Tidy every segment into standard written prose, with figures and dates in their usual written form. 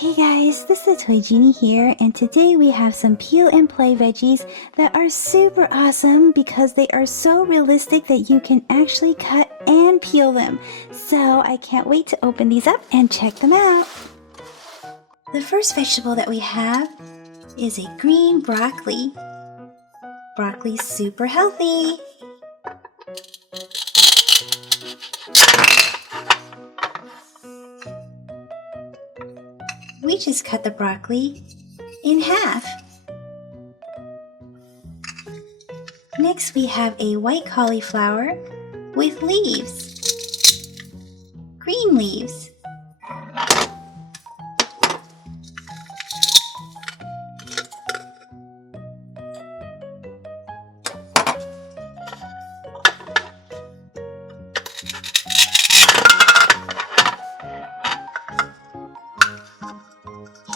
Hey guys, this is Toy Genie here, and today we have some peel and play veggies that are super awesome because they are so realistic that you can actually cut and peel them. So I can't wait to open these up and check them out. The first vegetable that we have is a green broccoli. Broccoli's super healthy. We just cut the broccoli in half. Next we have a white cauliflower with leaves. Green leaves.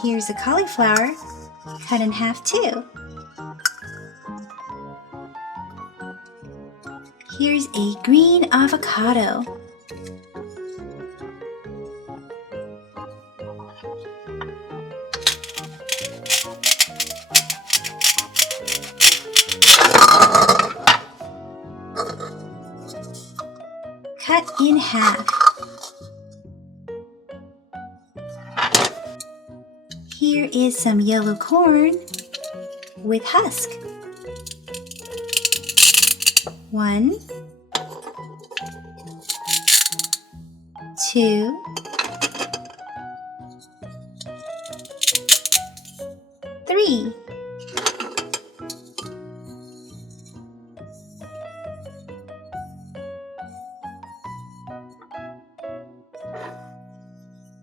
Here's a cauliflower cut in half too. Here's a green avocado. Cut in half. Here is some yellow corn with husk. 1, 2, 3.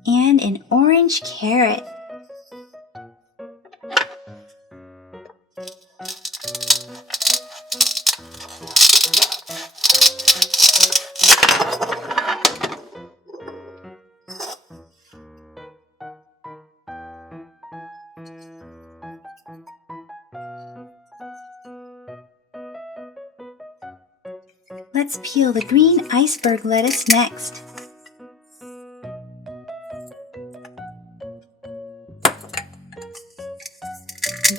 And an orange carrot. Let's peel the green iceberg lettuce next.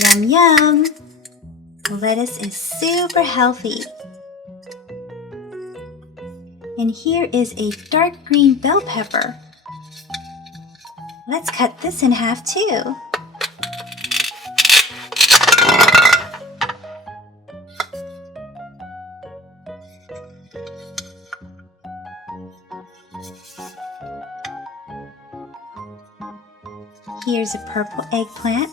Yum yum! Lettuce is super healthy. And here is a dark green bell pepper. Let's cut this in half too. Here's a purple eggplant.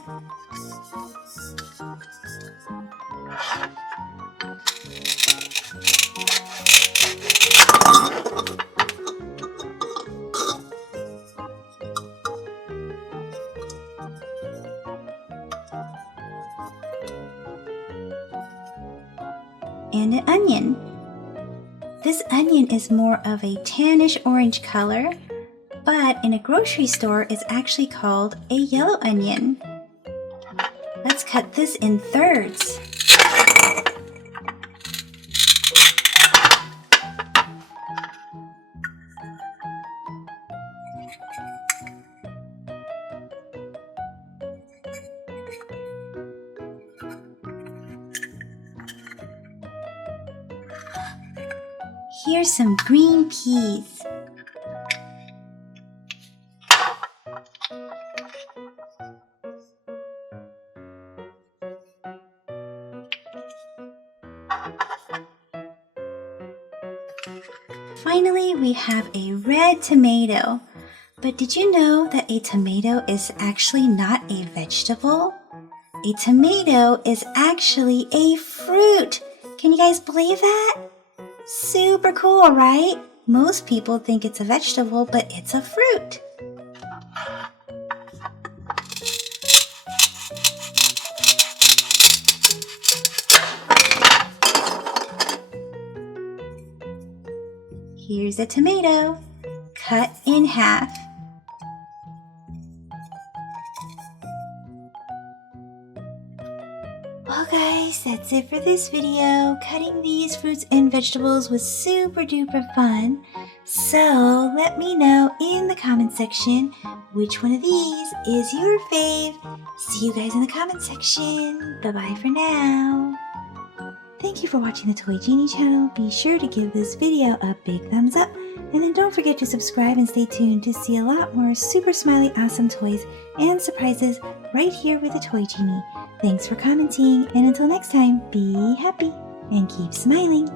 And an onion. This onion is more of a tannish orange color, but in a grocery store it's actually called a yellow onion. Let's cut this in thirds. Here's some green peas. Finally, we have a red tomato. But did you know that a tomato is actually not a vegetable? A tomato is actually a fruit. Can you guys believe that? Super cool, right? Most people think it's a vegetable, but it's a fruit. Here's a tomato, cut in half. Well guys, that's it for this video. Cutting these fruits and vegetables was super duper fun. So let me know in the comment section which one of these is your fave. See you guys in the comment section. Bye-bye for now. Thank you for watching the Toy Genie channel. Be sure to give this video a big thumbs up. And then don't forget to subscribe and stay tuned to see a lot more super smiley awesome toys and surprises right here with the Toy Genie. Thanks for commenting, and until next time, be happy and keep smiling.